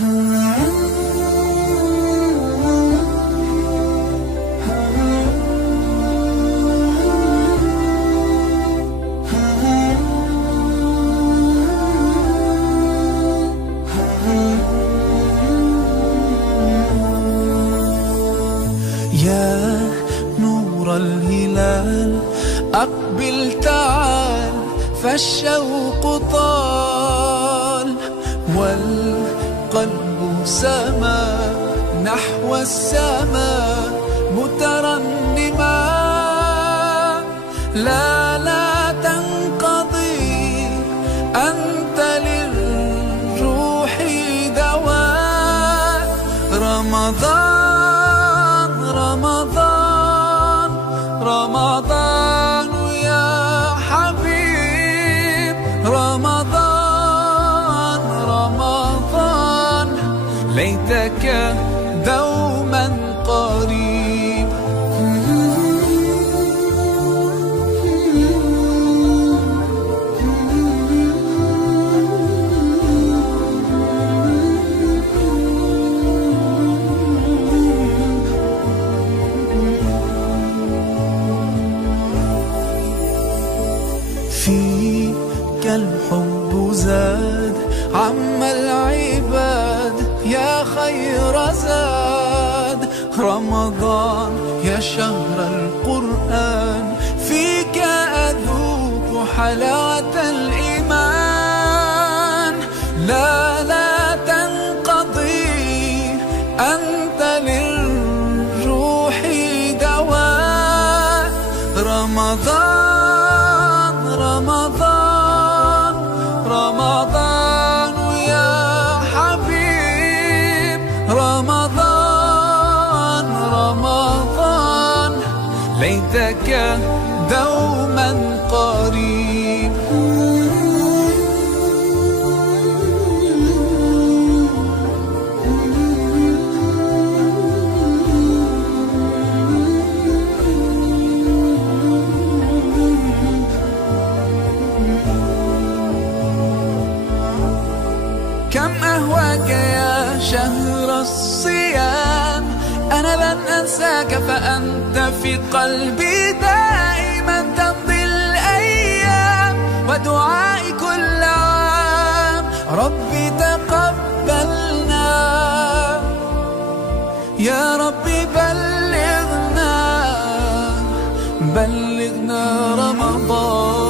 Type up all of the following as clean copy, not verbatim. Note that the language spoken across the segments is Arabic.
يا نور الهلال أقبل تعال، فالشوق طال والقلب سما نحو السماء مترنما. لا تنقضي، أنت للروح دواء. رمضان رمضان رمضان يا حبيب، رمضان رمضان ليتك دوما قريب. فيك الحب زاد عم العباد يا خير زاد. رمضان يا شهر القرآن، فيك أذوق حلاوة الإيمان. لا تنقضي، أنت للروح دواء. رمضان رمضان رمضان يا حبيب، رمضان رمضان ليتك دوما قريب. كم أهواك يا شهر الصيام، أنا لن أنساك فأنت في قلبي دائما. تمضي الأيام ودعائي كل عام، ربي تقبلنا يا ربي، بلغنا رمضان.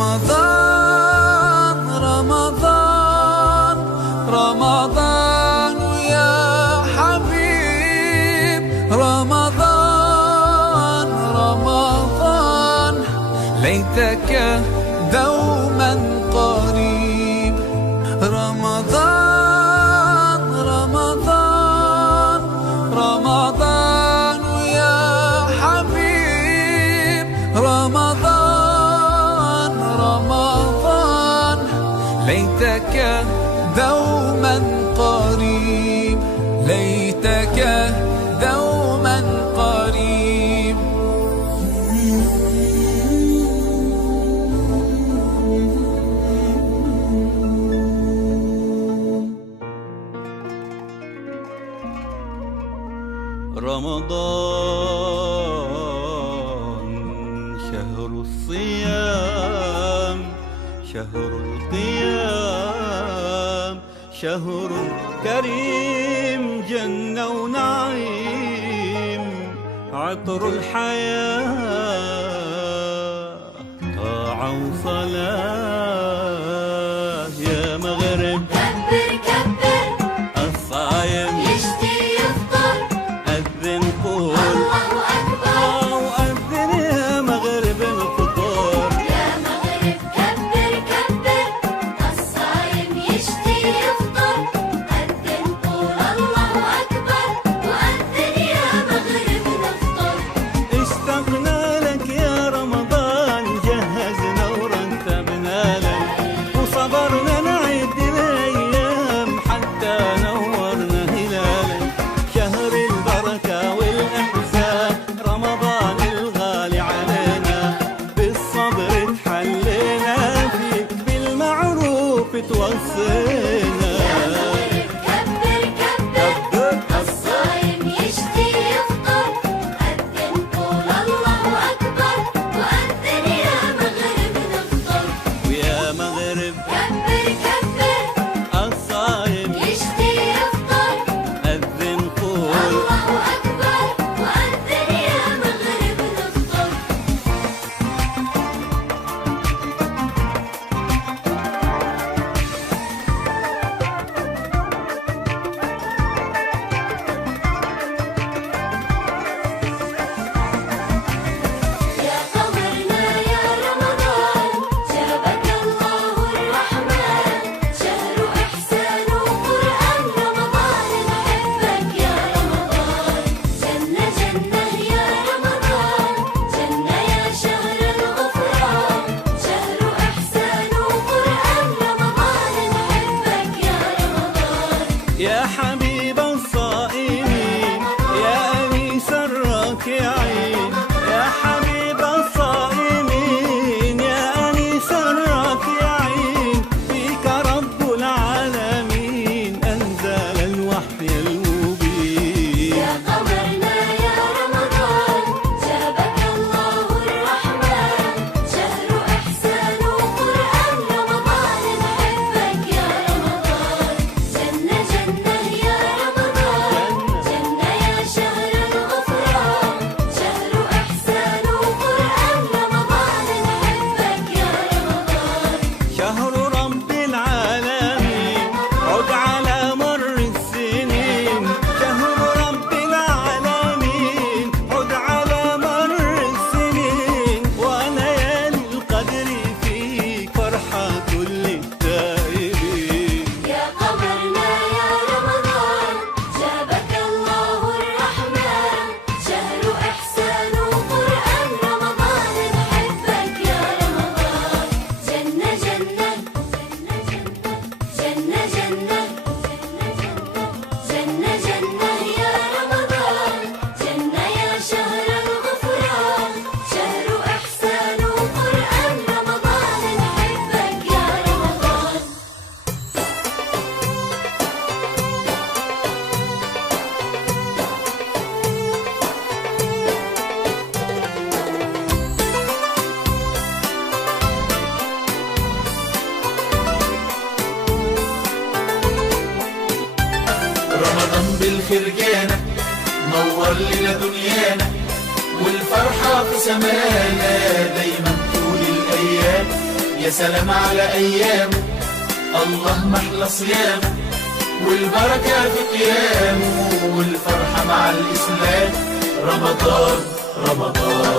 رمضان رمضان رمضان يا حبيب، رمضان رمضان ليتك دوما قريب. رمضان رمضان رمضان يا حبيب، رمضان رمضان ليتك دوما قريب، ليتك دوما قريب. رمضان شهر الصيام، شهر القيام، شهر كريم جنة ونعيم، عطر الحياة طاعة وصلاة. يا مغرب كبر كبر، الصايم يشتي يفطر، أذن قول الله أكبر. وأذن يا مغرب الفطور. يا مغرب كبر كبر، الصايم يشتي يفطر، أذن قول الله أكبر، وأذن يا مغرب نفطر. اشتقنا لك يا رمضان، جهزنا ورتبنا بالعرف توصينا. يا مغرب كبر كبر الصايم يشتي يفطر أذن قول الله أكبر وأذن يا مغرب نفطر. ويا مغرب كبر كبر الصايم يشتي يفطر أذن قول الله أكبر وأذن يا مغرب نفطر. يا قمرنا يا رمضان جابك الله الرحمن شهر إحسان وقرآن رمضان نحبك يا رمضان. جنة جنة يا رمضان جنة يا شهر الغفران شهر إحسان وقرآن رمضان نحبك يا رمضان. يا حبيب الصائمين يا أنيس الراكعين. يا حبيب الصائمين يا أنيس الراكعين. فيك رب العالمين أنزل الوحي المبين. يا قمرنا يا رمضان جابك الله الرحمن شهر إحسان وقرآن رمضان نحبك يا رمضان. جنة جنة يا رمضان جنة يا شهر الغفران شهر إحسان وقرآن رمضان نحبك يا رمضان. شهر رب العالمين عد على مر السنين. شهر رب العالمين عد على مر السنين. وليالي القدر فيك فرحة للتائبين. يا قمرنا يا رمضان جابك الله الرحمن شهر إحسان وقرآن رمضان نحبك يا رمضان. جنة جنة جنة جنة جنة جنة يا رمضان جنة يا شهر الغفران شهر إحسان وقرآن رمضان نحبك يا رمضان. رمضان بالخير جانا نور لنا دنيانا والفرحة في سمانا دايما طول الأيام. يا سلام على أيامه الله محلى صيامه والبركة في قيامه والفرحة مع الإسلام. رمضان رمضان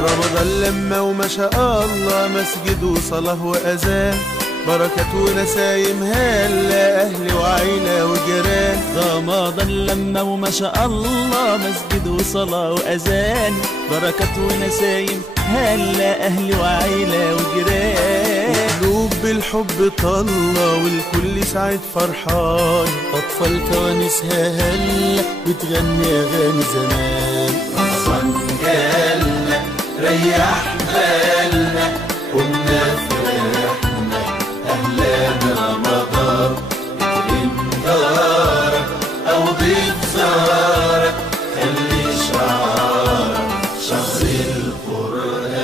رمضان لما وما شاء الله مسجد وصلاة وأذان بركة ونسايم هلا أهل وعيلة وجيران. رمضان لما وما شاء الله مسجد وصلاة وأذان بركة ونسايم هلا أهل وعيلة وجيران. قلوب بالحب طلة والكل سعيد فرحان. أطفال فوانيسها هلا بتغني أغاني زمان. رمضان جالنا ريح بالنا قمنا فرحنا أهلا رمضان. اكرم دارك أو ضيف زارك خلي شعارك شهر القرآن.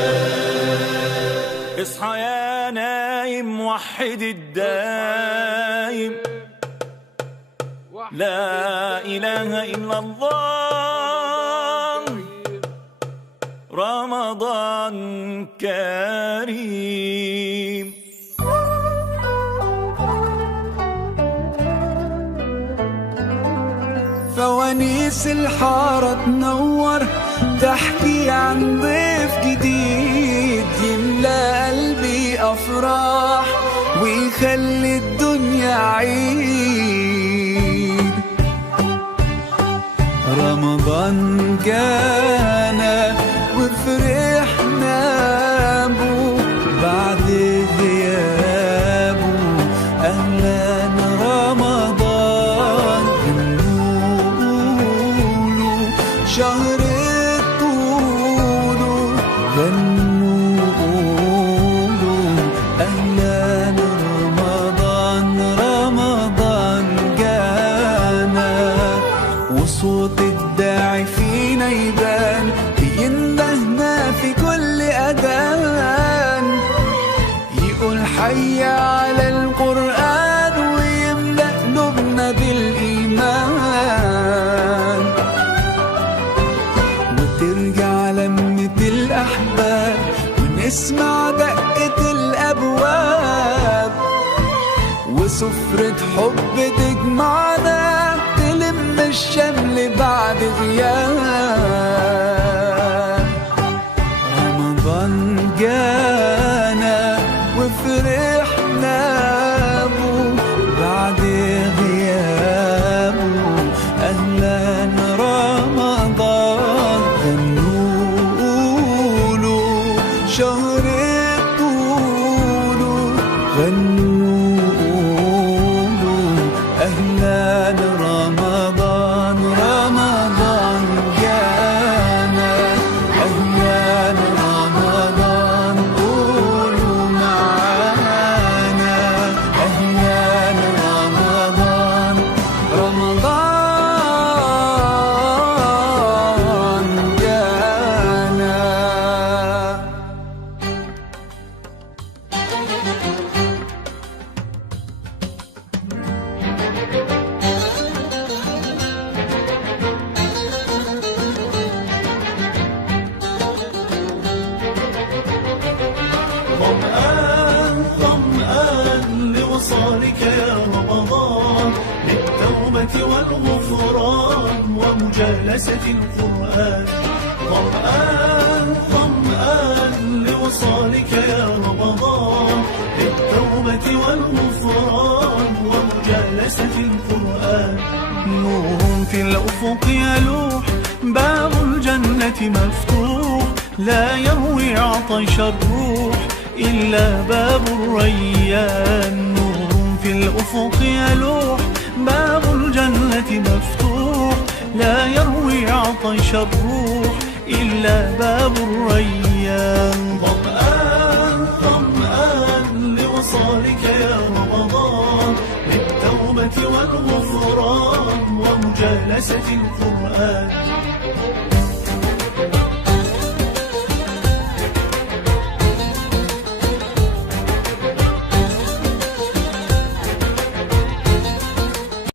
اصحى يا نايم وحد الدايم لا إله إلا الله. رمضان كريم. فوانيس الحارة تنور تحكي عن ضيف جديد يملى قلبي أفراح ويخلي الدنيا عيد. رمضان جانا وفرحنا بو حي على القرآن ويملأ قلوبنا بالإيمان، وترجع لمة الأحباب ونسمع دقة الأبواب، وسفرة حب تجمعنا تلم الشمل بعد غياب. رمضان جانا وفرحنا بو بعد غيابه، أهلا رمضان غنوله شهر طوله، غنوله أهلا رمضان، رمضان جانا أهلا رمضان، قولوا معانا أهلا رمضان، رمضان جانا. ظمآن ظمآن لوصالك يا رمضان، للتوبة والغفران ومجالسة القرآن. ظمآن ظمآن لوصالك يا رمضان، للتوبة والغفران ومجالسة القرآن. نور في الأفق يلوح، باب الجنة مفتوح، لا يروي عطش الروح إلا باب الريان. نور في الأفق يلوح، باب الجنة مفتوح، لا يروي عطش الروح إلا باب الريان. ظمآن ظمآن لوصالك يا رمضان، للتوبة والغفران ومجالسة القرآن.